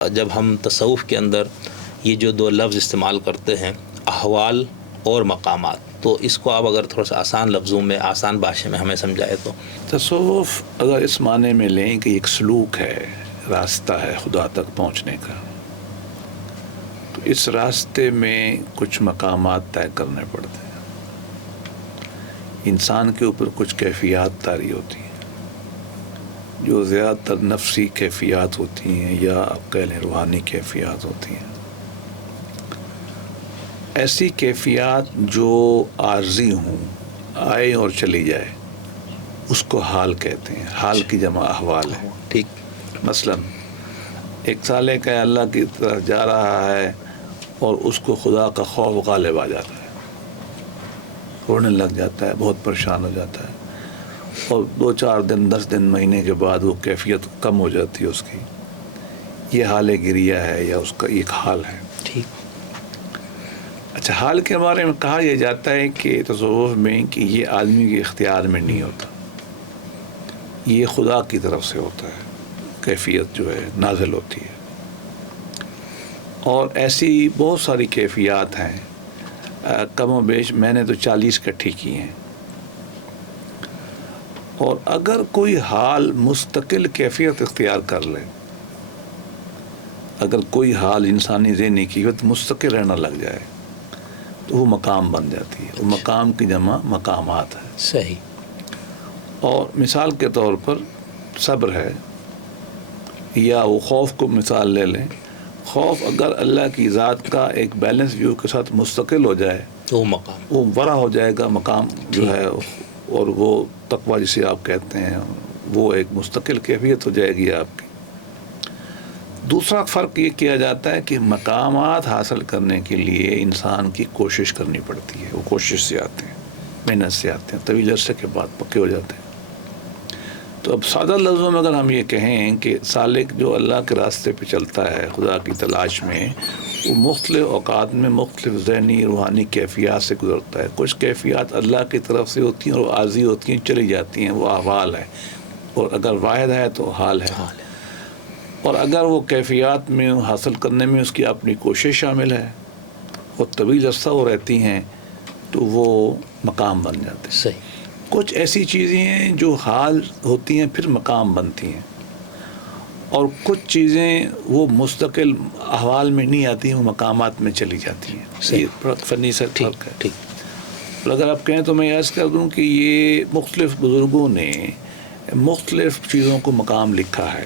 جب ہم تصوف کے اندر یہ جو دو لفظ استعمال کرتے ہیں احوال اور مقامات، تو اس کو آپ اگر تھوڑا سا آسان لفظوں میں آسان بھاشے میں ہمیں سمجھائے تو۔ تصوف اگر اس معنی میں لیں کہ ایک سلوک ہے، راستہ ہے خدا تک پہنچنے کا، تو اس راستے میں کچھ مقامات طے کرنے پڑتے ہیں، انسان کے اوپر کچھ کیفیات طاری ہوتی ہیں جو زیادہ تر نفسی کیفیات ہوتی ہیں یا آپ کہہ لیں روحانی کیفیات ہوتی ہیں۔ ایسی کیفیات جو عارضی ہوں، آئے اور چلی جائے، اس کو حال کہتے ہیں۔ حال کی جمع احوال ہے۔ ٹھیک۔ مثلا ایک سالک ہے، اللہ کی طرف جا رہا ہے اور اس کو خدا کا خوف غالب آ جاتا ہے، رونے لگ جاتا ہے، بہت پریشان ہو جاتا ہے، اور 2-4 دن 10 دن مہینے کے بعد وہ کیفیت کم ہو جاتی ہے اس کی۔ یہ حال گریہ ہے یا اس کا ایک حال ہے۔ ٹھیک۔ اچھا، حال کے بارے میں کہا یہ جاتا ہے کہ تصوف میں کہ یہ آدمی کے اختیار میں نہیں ہوتا، یہ خدا کی طرف سے ہوتا ہے، کیفیت جو ہے نازل ہوتی ہے۔ اور ایسی بہت ساری کیفیات ہیں، کم و بیش میں نے تو 40 اکٹھی کی ہیں۔ اور اگر کوئی حال مستقل کیفیت اختیار کر لے، اگر کوئی حال انسانی ذہنی کیفیت مستقل رہنا لگ جائے تو وہ مقام بن جاتی ہے۔ وہ مقام کی جمع مقامات ہے۔ صحیح۔ اور مثال کے طور پر صبر ہے، یا وہ خوف کو مثال لے لیں۔ خوف اگر اللہ کی ذات کا ایک بیلنس ویو کے ساتھ مستقل ہو جائے تو مقام، وہ ورا ہو جائے گا، مقام جو ہے، اور وہ تقویٰ جسے آپ کہتے ہیں وہ ایک مستقل کیفیت ہو جائے گی آپ کی۔ دوسرا فرق یہ کیا جاتا ہے کہ مقامات حاصل کرنے کے لیے انسان کی کوشش کرنی پڑتی ہے، وہ کوشش سے آتے ہیں، محنت سے آتے ہیں، طویل عرصے کے بعد پکے ہو جاتے ہیں۔ تو اب سادہ لفظوں میں اگر ہم یہ کہیں کہ سالک جو اللہ کے راستے پہ چلتا ہے خدا کی تلاش میں، وہ مختلف اوقات میں مختلف ذہنی روحانی کیفیات سے گزرتا ہے۔ کچھ کیفیات اللہ کی طرف سے ہوتی ہیں اور عارضی ہوتی ہیں، چلی جاتی ہیں، وہ احوال ہے، اور اگر واحد ہے تو حال ہے۔ اور اگر وہ کیفیات میں حاصل کرنے میں اس کی اپنی کوشش شامل ہے اور طویل عرصہ وہ رہتی ہیں تو وہ مقام بن جاتے ہیں۔ صحیح۔ کچھ ایسی چیزیں ہیں جو حال ہوتی ہیں پھر مقام بنتی ہیں، اور کچھ چیزیں وہ مستقل احوال میں نہیں آتی ہیں، وہ مقامات میں چلی جاتی ہیں۔ یہ بڑا فنی سا فرق ہے۔ ٹھیک۔ اور اگر آپ کہیں تو میں عرض کر دوں کہ یہ مختلف بزرگوں نے مختلف چیزوں کو مقام لکھا ہے۔